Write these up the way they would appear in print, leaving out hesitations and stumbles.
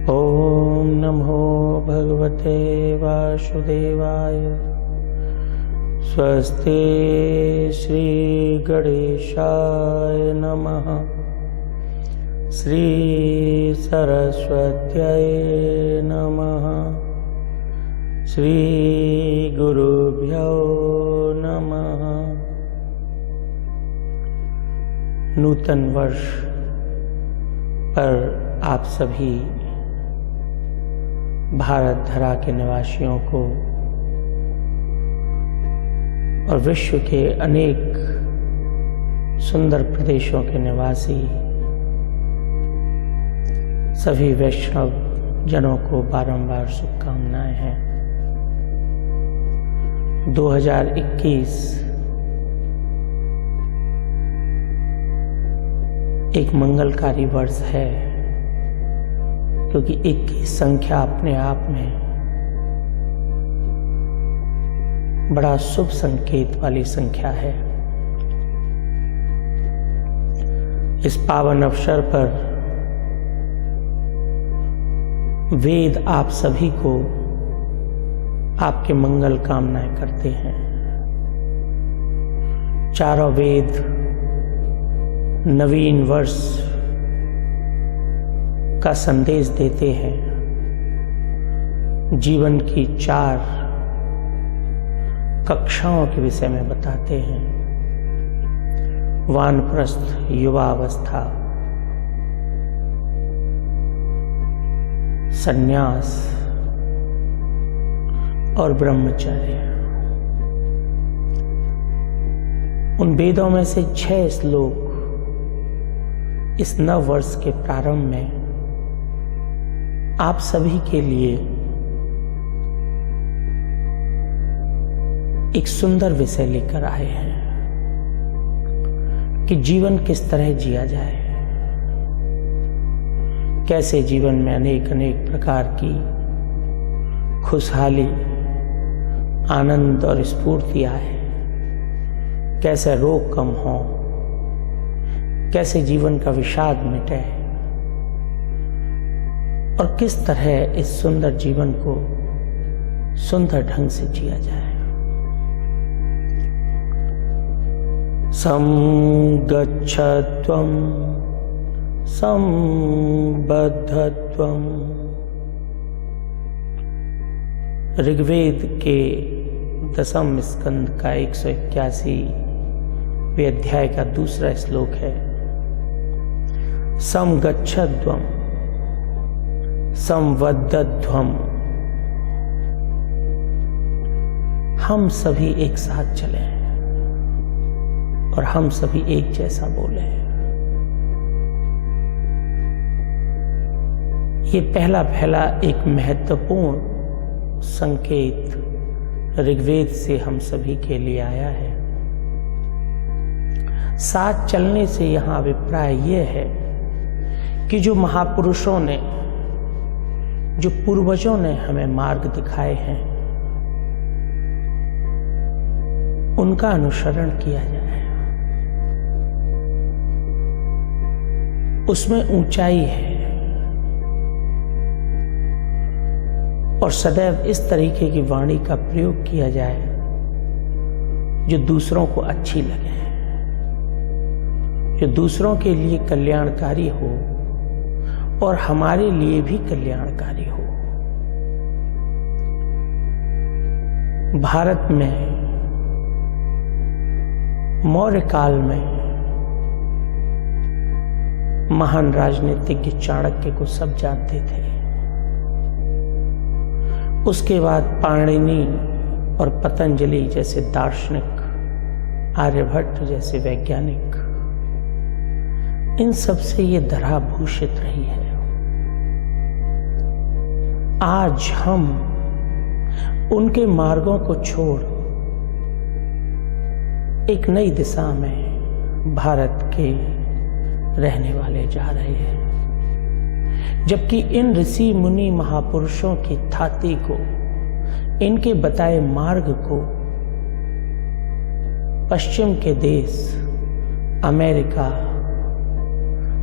ॐ नमो भगवते वासुदेवाय। स्वस्ति श्री गणेशाय नमः। श्री सरस्वत्यै नमः। श्री गुरुभ्यो नमः। नूतन वर्ष पर आप सभी भारत धरा के निवासियों को और विश्व के अनेक सुंदर प्रदेशों के निवासी सभी वैष्णव जनों को बारंबार शुभकामनाएं हैं। 2021 एक मंगलकारी वर्ष है, क्योंकि 21 संख्या अपने आप में बड़ा शुभ संकेत वाली संख्या है। इस पावन अवसर पर वेद आप सभी को आपके मंगल कामनाएं करते हैं। चारों वेद नवीन वर्ष का संदेश देते हैं। जीवन की 4 कक्षाओं के विषय में बताते हैं। वानप्रस्थ, युवावस्था, संन्यास और ब्रह्मचर्य। उन वेदों में से 6 श्लोक इस नव वर्ष के प्रारंभ में आप सभी के लिए एक सुंदर विषय लेकर आए हैं कि जीवन किस तरह जिया जाए, कैसे जीवन में अनेक अनेक प्रकार की खुशहाली, आनंद और स्फूर्ति आए, कैसे रोग कम हो, कैसे जीवन का विषाद मिटे और किस तरह इस सुंदर जीवन को सुंदर ढंग से जिया जाए। संगच्छत्वं संबद्धत्वं। ऋग्वेद के 10वें स्कंद का 181वें अध्याय का दूसरा श्लोक है। समगच्छध्वं संवद्धध्वं। हम सभी एक साथ चले और हम सभी एक जैसा बोले। ये पहला एक महत्वपूर्ण संकेत ऋग्वेद से हम सभी के लिए आया है। साथ चलने से यहां अभिप्राय यह है कि जो महापुरुषों ने, जो पूर्वजों ने हमें मार्ग दिखाए हैं, उनका अनुसरण किया जाए। उसमें ऊंचाई है और सदैव इस तरीके की वाणी का प्रयोग किया जाए जो दूसरों को अच्छी लगे, जो दूसरों के लिए कल्याणकारी हो और हमारे लिए भी कल्याणकारी हो। भारत में मौर्य काल में महान राजनीतिज्ञ चाणक्य को सब जानते थे। उसके बाद पाणिनि और पतंजलि जैसे दार्शनिक, आर्यभट्ट जैसे वैज्ञानिक, इन सब से ये धरा भूषित रही है। आज हम उनके मार्गों को छोड़ एक नई दिशा में भारत के रहने वाले जा रहे हैं, जबकि इन ऋषि मुनि महापुरुषों की थाती को, इनके बताए मार्ग को पश्चिम के देश अमेरिका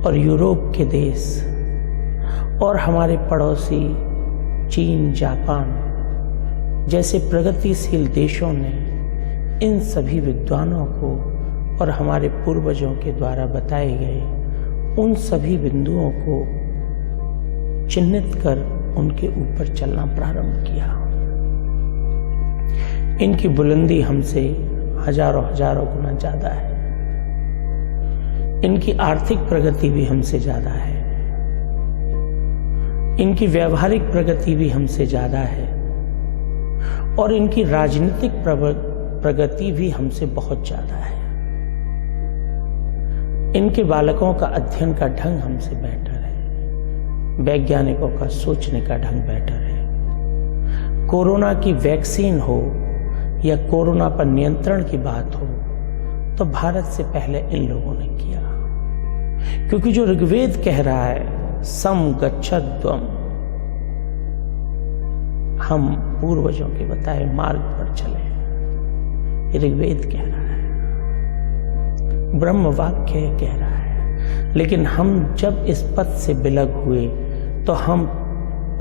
और यूरोप के देश और हमारे पड़ोसी चीन, जापान जैसे प्रगतिशील देशों ने इन सभी विद्वानों को और हमारे पूर्वजों के द्वारा बताए गए उन सभी बिंदुओं को चिन्हित कर उनके ऊपर चलना प्रारंभ किया। इनकी बुलंदी हमसे हजारों हजारों गुना ज्यादा है। इनकी आर्थिक प्रगति भी हमसे ज्यादा है। इनकी व्यवहारिक प्रगति भी हमसे ज्यादा है और इनकी राजनीतिक प्रगति भी हमसे बहुत ज्यादा है। इनके बालकों का अध्ययन का ढंग हमसे बेहतर है। वैज्ञानिकों का सोचने का ढंग बेहतर है। कोरोना की वैक्सीन हो या कोरोना पर नियंत्रण की बात हो तो भारत से पहले इन लोगों ने किया, क्योंकि जो ऋग्वेद कह रहा है सम गच्छध्वम, हम पूर्वजों के बताए मार्ग पर चले, ये ऋग्वेद कह रहा है, ब्रह्म वाक्य कह रहा है। लेकिन हम जब इस पथ से बिलग हुए तो हम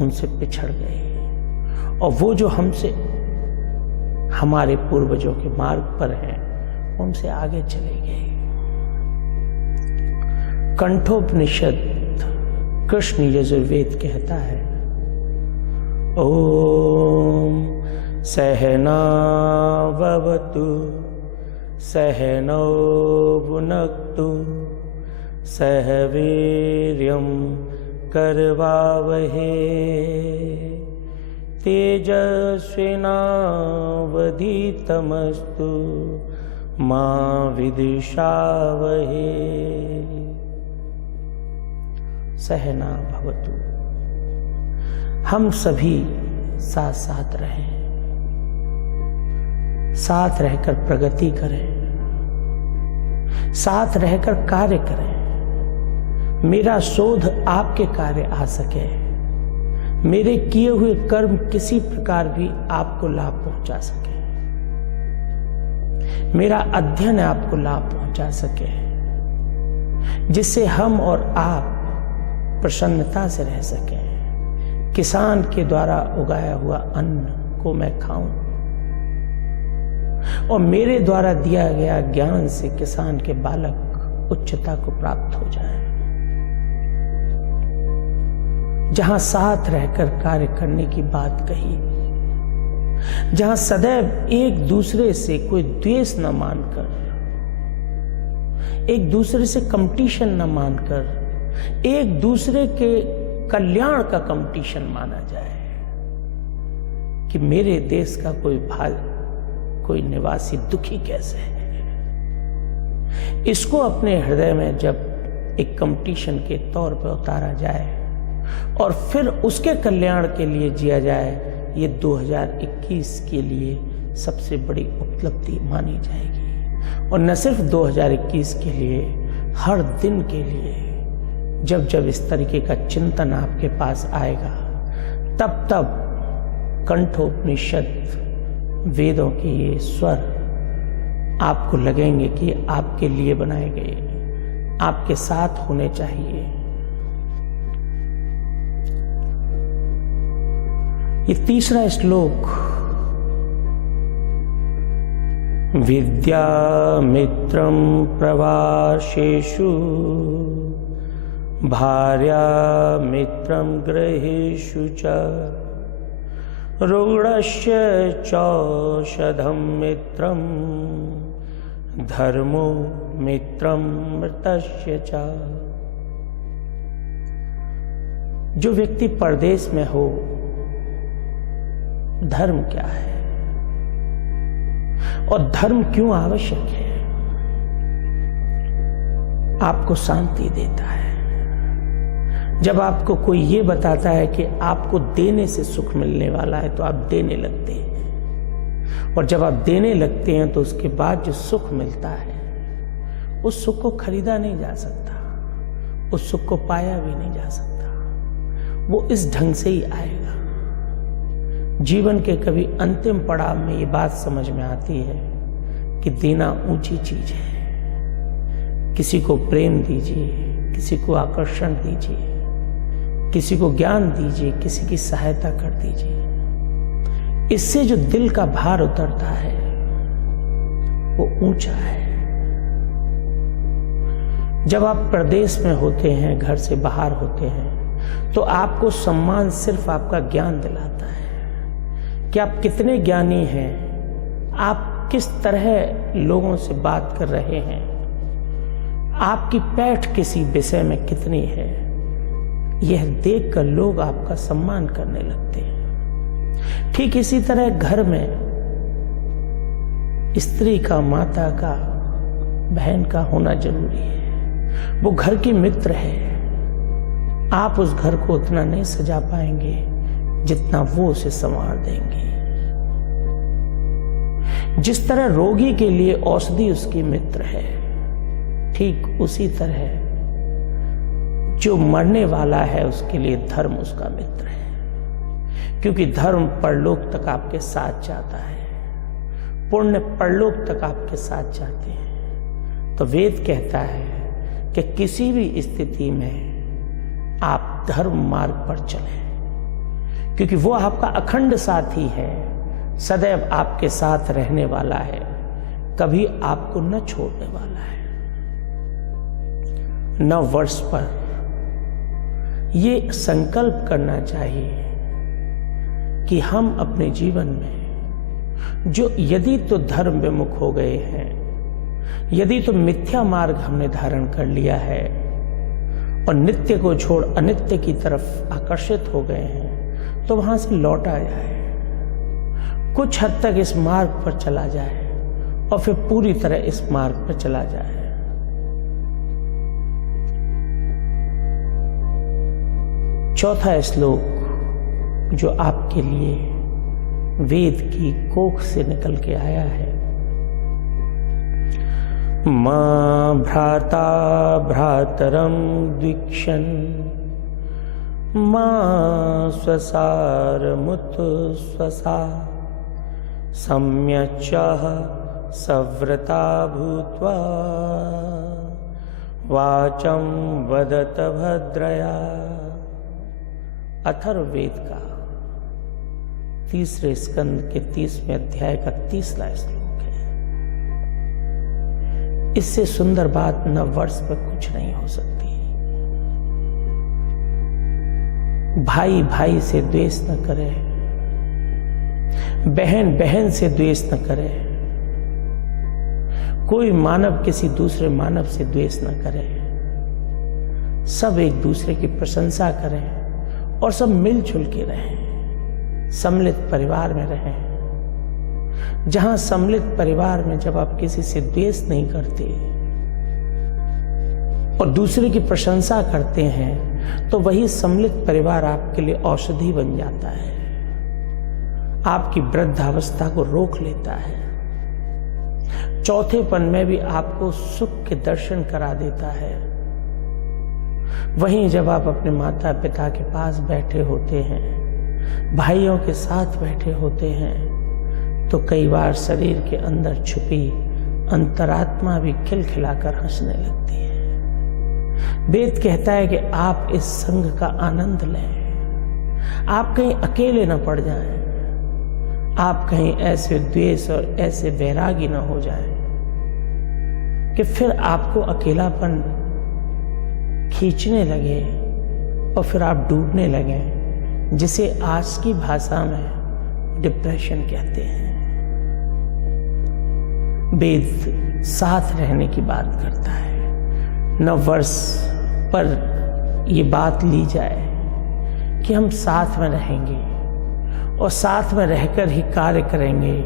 उनसे पिछड़ गए और वो जो हमसे हमारे पूर्वजों के मार्ग पर हैं उनसे आगे चले गए। कंठोपनिषद कृष्ण यजुर्वेद कहता है ओम सहना भवतु सहनौ भुनक्तु सह वीर्यं करवावहे तेजस्विनावधीतमस्तु मा विद्विषावहे। सहना भवतु, हम सभी साथ साथ रहें, साथ रहकर प्रगति करें, साथ रहकर कार्य करें। मेरा शोध आपके कार्य आ सके, मेरे किए हुए कर्म किसी प्रकार भी आपको लाभ पहुंचा सके, मेरा अध्ययन आपको लाभ पहुंचा सके, जिससे हम और आप प्रसन्नता से रह सकें। किसान के द्वारा उगाया हुआ अन्न को मैं खाऊं और मेरे द्वारा दिया गया ज्ञान से किसान के बालक उच्चता को प्राप्त हो जाए। जहां साथ रहकर कार्य करने की बात कही, जहां सदैव एक दूसरे से कोई द्वेष न मानकर, एक दूसरे से कंपटीशन न मानकर, एक दूसरे के कल्याण का कंपटीशन माना जाए कि मेरे देश का कोई निवासी दुखी कैसे है। इसको अपने हृदय में जब एक कंपटीशन के तौर पर उतारा जाए और फिर उसके कल्याण के लिए जिया जाए, ये 2021 के लिए सबसे बड़ी उपलब्धि मानी जाएगी। और न सिर्फ 2021 के लिए, हर दिन के लिए जब जब इस तरीके का चिंतन आपके पास आएगा, तब तब कंठोपनिषद वेदों के ये स्वर आपको लगेंगे कि आपके लिए बनाए गए, आपके साथ होने चाहिए। ये तीसरा श्लोक, विद्या मित्रं प्रवासेषु भार्या मित्रं गृहेषु च रुग्णस्य चौषधं मित्रं धर्मो मित्रं मृतस्य च। जो व्यक्ति परदेश में हो, धर्म क्या है और धर्म क्यों आवश्यक है? आपको शांति देता है। जब आपको कोई ये बताता है कि आपको देने से सुख मिलने वाला है तो आप देने लगते हैं, और जब आप देने लगते हैं तो उसके बाद जो सुख मिलता है उस सुख को खरीदा नहीं जा सकता, उस सुख को पाया भी नहीं जा सकता। वो इस ढंग से ही आएगा। जीवन के कभी अंतिम पड़ाव में ये बात समझ में आती है कि देना ऊंची चीज है। किसी को प्रेम दीजिए, किसी को आकर्षण दीजिए, किसी को ज्ञान दीजिए, किसी की सहायता कर दीजिए। इससे जो दिल का भार उतरता है वो ऊंचा है। जब आप प्रदेश में होते हैं, घर से बाहर होते हैं, तो आपको सम्मान सिर्फ आपका ज्ञान दिलाता है कि आप कितने ज्ञानी हैं, आप किस तरह लोगों से बात कर रहे हैं, आपकी पैठ किसी विषय में कितनी है। यह देखकर लोग आपका सम्मान करने लगते हैं। ठीक इसी तरह घर में स्त्री का, माता का, बहन का होना जरूरी है। वो घर की मित्र है। आप उस घर को उतना नहीं सजा पाएंगे जितना वो उसे संवार देंगे। जिस तरह रोगी के लिए औषधि उसकी मित्र है, ठीक उसी तरह जो मरने वाला है उसके लिए धर्म उसका मित्र है। क्योंकि धर्म परलोक तक आपके साथ जाता है, पुण्य परलोक तक आपके साथ जाते हैं। तो वेद कहता है कि किसी भी स्थिति में आप धर्म मार्ग पर चलें, क्योंकि वो आपका अखंड साथी है, सदैव आपके साथ रहने वाला है, कभी आपको न छोड़ने वाला है। नव वर्ष पर ये संकल्प करना चाहिए कि हम अपने जीवन में जो यदि तो धर्म विमुख हो गए हैं, यदि तो मिथ्या मार्ग हमने धारण कर लिया है और नित्य को छोड़ अनित्य की तरफ आकर्षित हो गए हैं, तो वहां से लौटा जाए, कुछ हद तक इस मार्ग पर चला जाए और फिर पूरी तरह इस मार्ग पर चला जाए। चौथा श्लोक जो आपके लिए वेद की कोख से निकल के आया है। मां भ्राता भ्रातरम द्विक्षन, मां स्वसारमुत स्वसा, सम्यच्चः सव्रता भूत्वा, वाचं वदत भद्रया। अथर्ववेद का 3 स्कंद के 30वें अध्याय का 30वां श्लोक है। इससे सुंदर बात नव वर्ष पर कुछ नहीं हो सकती। भाई भाई से द्वेष न करे, बहन बहन से द्वेष न करे, कोई मानव किसी दूसरे मानव से द्वेष न करे। सब एक दूसरे की प्रशंसा करें और सब मिलजुल के रहें, सम्मिलित परिवार में रहें। जहां सम्मिलित परिवार में जब आप किसी से द्वेष नहीं करते और दूसरे की प्रशंसा करते हैं, तो वही सम्मिलित परिवार आपके लिए औषधि बन जाता है, आपकी वृद्धावस्था को रोक लेता है, चौथेपन में भी आपको सुख के दर्शन करा देता है। वहीं जब आप अपने माता पिता के पास बैठे होते हैं, भाइयों के साथ बैठे होते हैं, तो कई बार शरीर के अंदर छुपी अंतरात्मा भी खिलखिलाकर हंसने लगती है। वेद कहता है कि आप इस संग का आनंद लें, आप कहीं अकेले न पड़ जाएं, आप कहीं ऐसे द्वेष और ऐसे वैरागी न हो जाएं कि फिर आपको अकेलापन खींचने लगे और फिर आप डूबने लगे, जिसे आज की भाषा में डिप्रेशन कहते हैं। वेद साथ रहने की बात करता है। नव वर्ष पर यह बात ली जाए कि हम साथ में रहेंगे और साथ में रहकर ही कार्य करेंगे,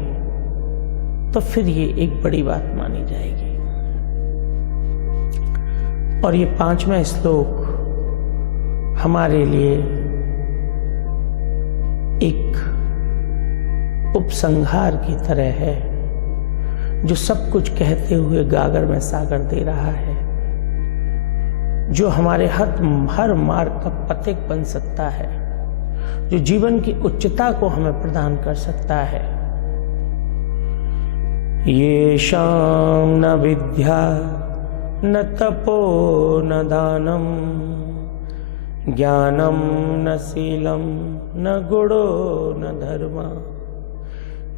तो फिर ये एक बड़ी बात मानी जाएगी। और ये 5वां श्लोक हमारे लिए एक उपसंहार की तरह है, जो सब कुछ कहते हुए गागर में सागर दे रहा है, जो हमारे हर मार्ग का पथिक बन सकता है, जो जीवन की उच्चता को हमें प्रदान कर सकता है। येषां न विद्या न तपो न दानम, ज्ञानम न शीलम न गुणो न धर्मा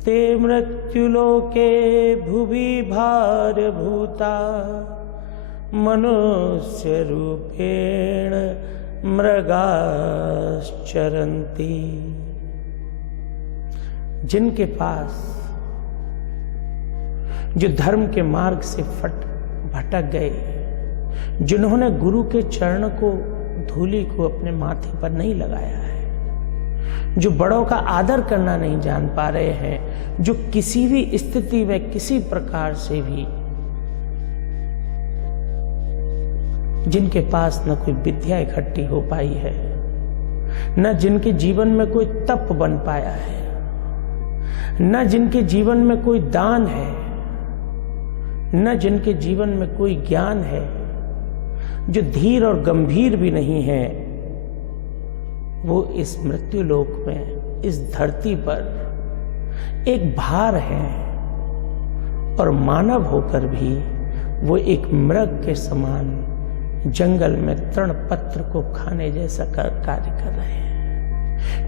ते मृत्युलोके भुवि भारभूता मनुष्य रूपेण मृगाश्चरन्ति। जिनके पास जो धर्म के मार्ग से भटक गए, जिन्होंने गुरु के चरण को, धूलि को अपने माथे पर नहीं लगाया है, जो बड़ों का आदर करना नहीं जान पा रहे हैं, जो किसी भी स्थिति में किसी प्रकार से भी, जिनके पास न कोई विद्या इकट्ठी हो पाई है, न जिनके जीवन में कोई तप बन पाया है, न जिनके जीवन में कोई दान है, न जिनके जीवन में कोई ज्ञान है, जो धीर और गंभीर भी नहीं है, वो इस मृत्यु लोक में, इस धरती पर एक भार है और मानव होकर भी वो एक मृग के समान जंगल में तृण पत्र को खाने जैसा कार्य कर रहे हैं।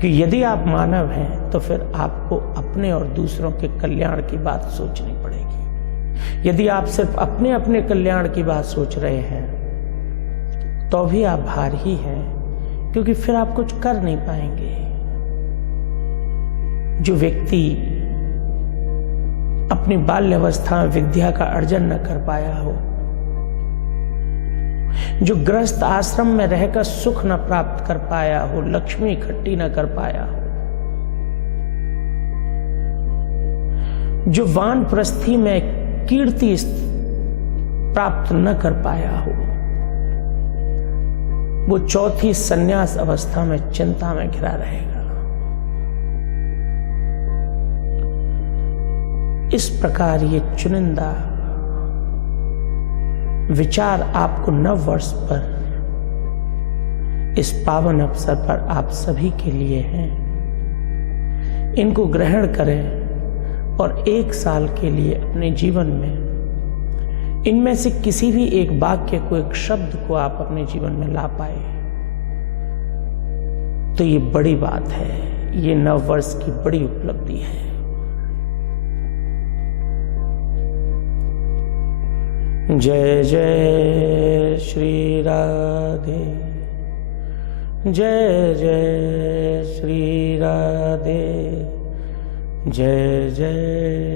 कि यदि आप मानव हैं तो फिर आपको अपने और दूसरों के कल्याण की बात सोचनी पड़ेगी। यदि आप सिर्फ अपने अपने कल्याण की बात सोच रहे हैं तो भी आप भार ही हैं, क्योंकि फिर आप कुछ कर नहीं पाएंगे। जो व्यक्ति अपनी बाल्यावस्था में विद्या का अर्जन न कर पाया हो, जो गृहस्थ आश्रम में रहकर सुख न प्राप्त कर पाया हो, लक्ष्मी इकट्ठी न कर पाया हो, जो वानप्रस्थी में कीर्ति प्राप्त न कर पाया हो, वो चौथी संन्यास अवस्था में चिंता में घिरा रहेगा। इस प्रकार ये चुनिंदा विचार आपको नव वर्ष पर, इस पावन अवसर पर आप सभी के लिए हैं। इनको ग्रहण करें और 1 साल के लिए अपने जीवन में इनमें से किसी भी एक वाक्य को, एक शब्द को आप अपने जीवन में ला पाए तो ये बड़ी बात है, ये नव वर्ष की बड़ी उपलब्धि है। जय जय श्री राधे, जय जय श्री राधे, जय जय